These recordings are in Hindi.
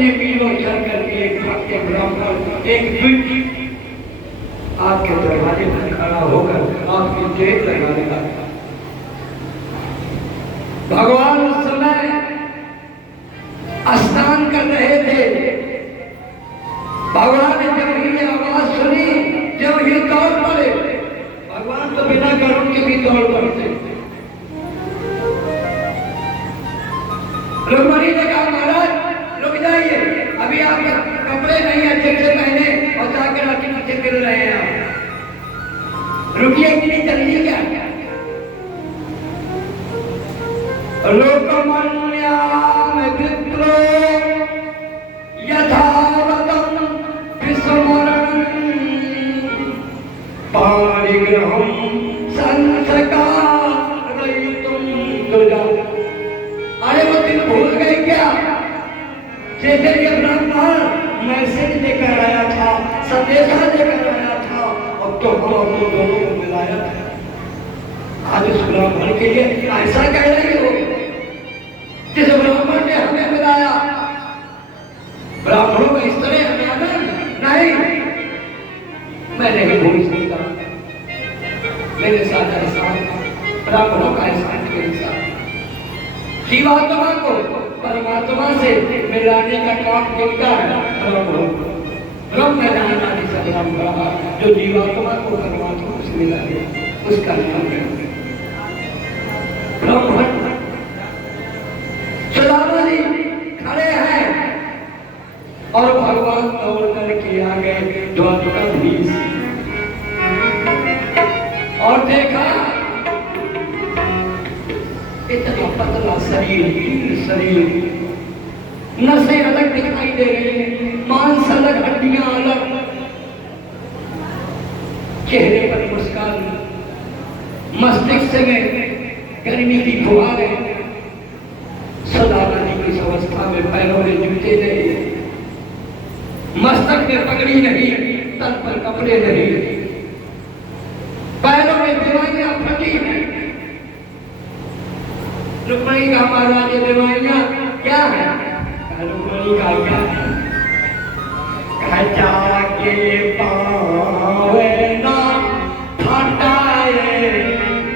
इतने मीलों चल करके एक भक्त ब्राह्मण एक द्वीप आपके दरवाजे पर खड़ा होकर आपकी जेब लगाने लगा। भगवान उस समय स्नान कर रहे थे। भगवान ने जब ये आवाज सुनी, जब ये दौड़ पड़े, भगवान तो बिना गरुड़ के भी दौड़ पड़ते। रुक्मणी ने कहा महाराज रुक जाइए, अभी आपके कपड़े नहीं अच्छे से पहने और जाकर आके नीचे गिर रहे हैं आप, रुकिए इतनी जल्दी क्या? लोकमान्याम विप्रो यथावतम विस्मरणं पाणिग्रहं संस्कारयितुं तुजा। अरे वो दिन भूल गए क्या? जैसे ये ब्राह्मण मैसेज लेकर आया था, संदेशा लेकर आया था, और तो हम आपको दोनों को मिलाया था। आज इस ब्राह्मण के लिए ऐसा कह रही हो जिस ब्राह्मण ने हमें मिलाया? ब्राह्मणों का इस तरह हमें नहीं, मैं नहीं भूल सकता। मेरे साथ एहसान, ब्राह्मणों का एहसान मेरे साथ। जीवात्मा को परमात्मा से मिलाने का काम किनका है? ब्रह्म। ब्रह्म जानादि सबरम ब्रह्म, जो जीवात्मा को परमात्मा से मिला दे उसका नाम है ब्रह्म। सुदामा जी खड़े हैं और भगवान दौड़ करके आ गए द्वारकाधीश, और देखा इतना पतला शरीर, नसें अलग दिखाई दे रही हैं, मांस अलग, हड्डियां अलग, चेहरे पर मुस्कान, मस्तिष्क में गर्मी की फुहारें। सुदामा जी की इस अवस्था में पैरों में जूते नहीं, मस्तक में पगड़ी नहीं, तन पर कपड़े नहीं, पैरों में दवाइयां फटी नहीं। रुक्मणी का महाराज ये दवाइयां क्या है? रुक्मणी का क्या है? खचा के पावे ना फटाए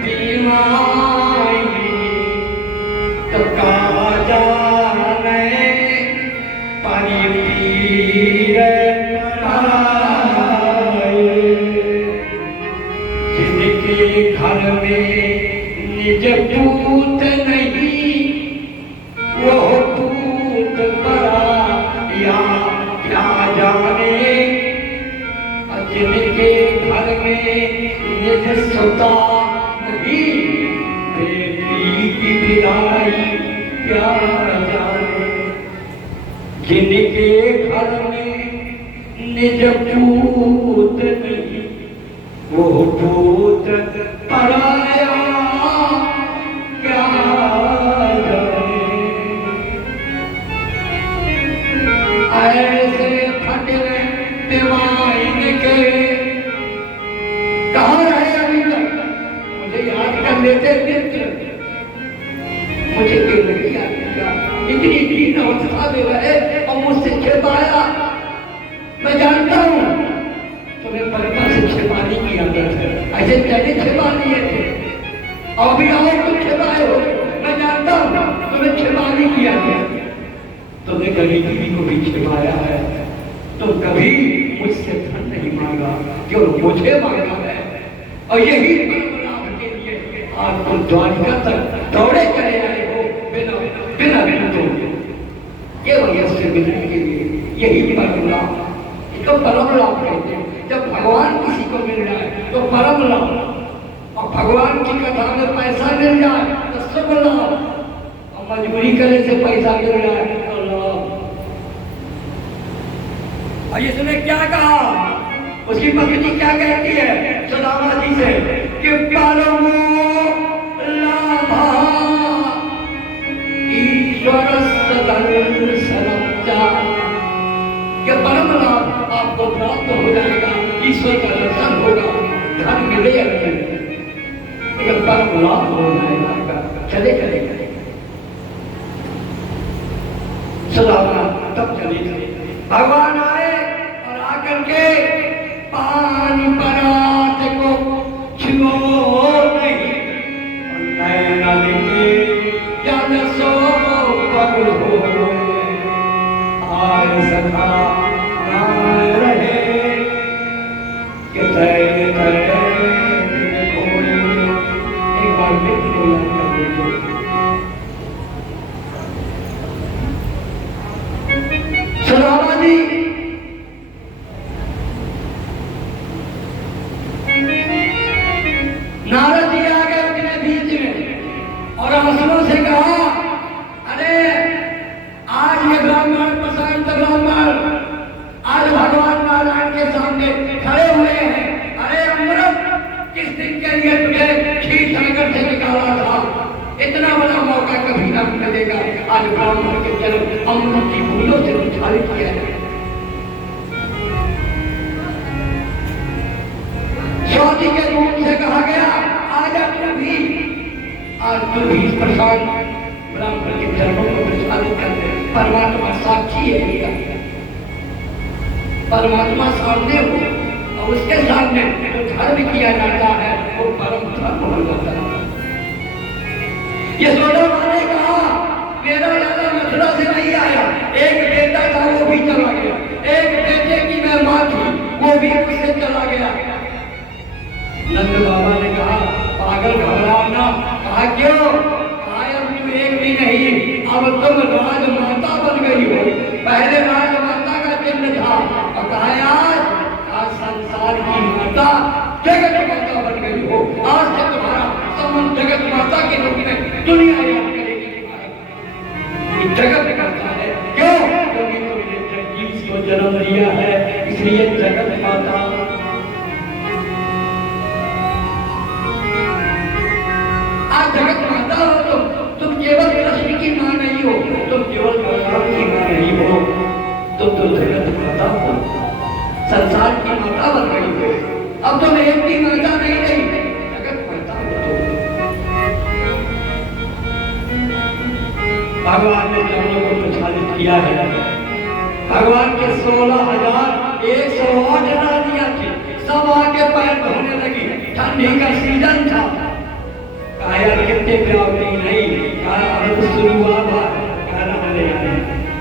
बीमारी, तो काजा में परिपीर कराए। जिनके घर में निज पूत नहीं, वो पूत परा या क्या जाने। जिनके घर में निज सुता नहीं, बेटी की विदाई क्या जाने। जिनके घर में निज पूत नहीं, वो पूत पराया क्या जाने। ऐसे फटने दीवाइन के कहाँ रहे अभी तक? मुझे याद कर लेते मित्र, मुझे क्यों नहीं याद किया? इतनी दीन अवस्था में रहे और मुझसे छिपाया। मैं जानता हूँ तुम्हें परमा से छिपाने की आदत है, ऐसे चले छिपा लिए थे और भी और तुम छिपाए हो। मैं जानता हूँ तुम्हें छिपाने की आदत है, तुमने गरीबी को भी छिपाया है। तुम कभी मुझसे धन नहीं मांगा, क्यों मुझे मांगा है। और यही लाभ के लिए आज तुम द्वारिका तक दौड़े चले आए हो बिना बिना बिंदु केवल इससे मिलने के लिए। यही परम लाभ, इसको परम लाभ कहते हैं। जब भगवान किसी को मिल जाए तो परम लाभ, और भगवान की कथा में पैसा मिल जाए तो शुभ लाभ, और मजबूरी करने से पैसा मिल जाए तो लाभ। और इसने क्या कहा? उसकी पत्नी क्या कहती है सुदामा जी से कि परमो लाभा ईश्वर दर्शनम। ये परम लाभ आपको प्राप्त हो जाएगा, ईश्वर का दर्शन होगा, धन मिलेगा, लेकिन परम लाभ हो जाएगा। चले चले सुदामा तब चली गई। भगवान आए और आकर के पानी परात को छुओ नहीं, नैना के जल सो पग हो आए सखा नाय रहे कि तय तय खोए। एक बार मित्र को याद कर लीजिए। सुदामा जी नारद जी आ गए अपने बीच में और आंसुओं से कहा, अरे आज ये ब्राह्मण प्रशांत ब्राह्मण आज भगवान नारायण के सामने खड़े हुए हैं। अरे अमृत किस दिन के लिए तुझे क्षीर सागर से निकाला था, इतना बड़ा मौका कभी न मिलेगा। आज ब्राह्मण के जन्म अमृत की बूंदों से उछालित किया है। स्वाति के रूप से कहा गया, आजा तू भी, आज तू भी प्रशांत ब्राह्मण के चरणों को प्रसादित कर दे। परमात्मा साक्षी है इनका, परमात्मा सामने हो और उसके सामने जो धर्म किया जाता है वो परम धर्म हो जाता है। ये सोदामा ने कहा, मेरा लाला मथुरा से नहीं आया, एक बेटा था वो भी चला गया, एक बेटे की मैं मां थी वो भी मुझसे चला गया। नंद बाबा ने कहा, पागल घबराओ ना। कहा क्यों? अब तू एक भी नहीं, अब तुम राजमाता बन गई हो। पहले राजमाता का चिन्ह था और कहा आज संसार की माता जगत माता बन गई हो। आज से तुम्हारा संबंध जगत माता के रूप में दुनिया याद करेगी। तुम्हारा जगत करता है क्यों? क्योंकि तुमने जगदीश को जन्म दिया है, इसलिए जगत माता। आज जगत माता हो तुम केवल कृष्ण की मां नहीं हो, तुम केवल भगवान की मां नहीं हो, तुम जगत माता हो, संसार की माता बन गई हो। अब तुम एक भी माता नहीं रही, जगत माता हो। भगवान ने चरणों को प्रसादित किया है। भगवान के 16,108 रानियां थी, सब आके पैर धोने लगी। ठंडी का सीजन था। काया कितने प्यावती नहीं, अब शुरू हुआ खाना बने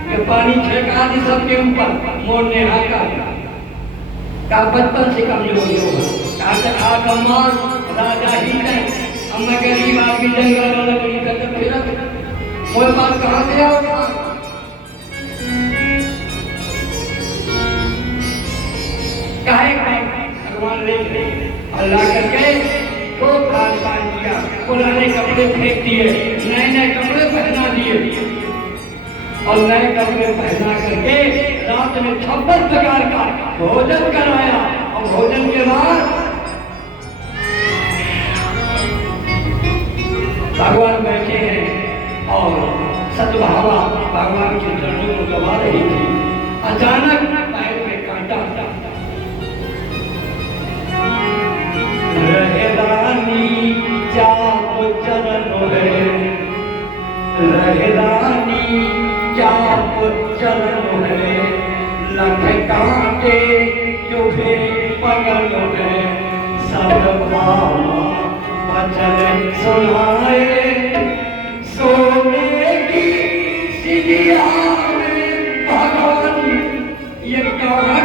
के पानी छिड़का दी सबके ऊपर। मोड़ने आका का बचपन से कमजोर होगा। आप अम्मार राजा ही नहीं, अम्मा गरीब आदमी जंगल वाला कोई कदम फिरत वो बात कहाँ से आओ। काहे भगवान ले अल्लाह करके तो खान किया, पुराने कपड़े फेंक दिए, नए नए कपड़े पहना दिए और नए कपड़े पहना करके रात में 56 प्रकार का भोजन कराया। और भोजन के बाद भगवान बैठे हैं और सद्भावा भगवान के चरणों को दबा रही थी। अचानक पैर में कांटा रहदानी चाप चरण है, रहदानी चाप चरण है, लख कांटे चुभे पगन है, सब भावा वचन सुनाए, सोने की सिदिया में भगवान ये कहा